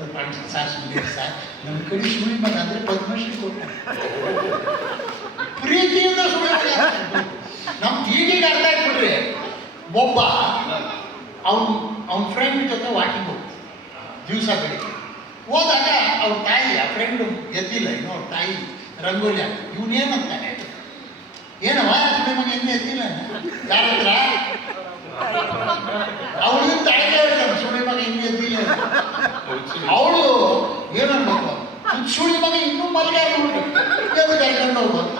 Sir ಸುಮ್ಮನೆ sir ನಮ್ಮ ಕಡೆ ಸುಳಿ ಮಗ ಅಂದರೆ ಪದ್ಮಶ್ರೀ ಕೊಟ್ಟ ಪ್ರೀತಿಯಿಂದ ಸುಳಿ ಮಗ ನಮ್ಮ ಈಗೀಗ ಅರ್ಥ ಆಗ್ಬಿಡ್ರಿ. ಒಬ್ಬ ಅವ್ನ ಫ್ರೆಂಡ್ ಜೊತೆ ವಾಕಿಂಗ್ ಹೋಗ್ತೀವಿ ದಿವಸ ಬೆಳಿಗ್ಗೆ ಹೋದಾಗ ಅವ್ರ ತಾಯಿ ಆ ಫ್ರೆಂಡು ಎದ್ದಿಲ್ಲ ಇನ್ನೂ ಅವ್ರ ತಾಯಿ ರಂಗೋಲಿ ಹಾಕಿ ಇವನೇನಂತಾನೆ ಏನವ ಸುಳಿ ಮಗ ಇನ್ನೂ ಎದ್ದಿಲ್ಲ ಯಾರ ಹತ್ರ ಅವಳಿಗೆ ತಾಯಿಗೆ ಹೇಳ್ತಾನೆ ಸುಳಿ ಮಗ ಇನ್ನೂ ಎದ್ದಿಲ್ಲ. ಅವಳು ಏನನ್ಬೇಕು ಸುಳಿ ಮಗ ಇನ್ನೂ ಮಲ್ಗೆ ಆಗ್ಬಿಟ್ಟು ಎದ್ದು ಕರ್ಕೊಂಡು ಹೋಗ್ಬೋದು.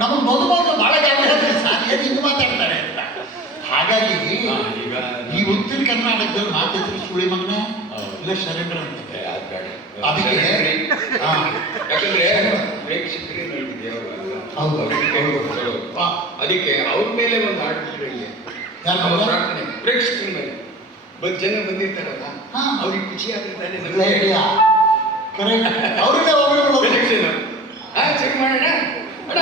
ನಮಗೆ ಮೊದಲು ಭಾಳ ಗಾಬರಿ ಹೇಳ್ತಾರೆ ಸರ್ ಏನು ಹಿಂಗೆ ಮಾತಾಡ್ತಾರೆ ಅಂತ. ಹಾಗಾಗಿ ಈ ಉತ್ತರ ಕರ್ನಾಟಕದಲ್ಲಿ ಮಾತಿದ್ರು ಸುಳಿ ಮಗನ ಇಲ್ಲ ಶರಣರ ಅಂತ ಅದಕ್ಕೆ ಯಾಕಂದ್ರೆ ಪ್ರೇಕ್ಷಕರಿಗೆ ಹೌದು ಅದಕ್ಕೆ ಅವ್ರ ಮೇಲೆ ಒಂದು ಆಡ್ಬಿಟ್ರೆ ಪ್ರಾರ್ಥನೆ ಪ್ರೇಕ್ಷಕರ ಮೇಲೆ ಜನ ಬಂದಿರ್ತಾರಲ್ಲ ಅವ್ರಿಗೆ ಖುಷಿ ಆಗಿರ್ತಾರೆ. ಅವ್ರಿಗೆ ಚೆಕ್ ಮಾಡೋಣ ಅಡ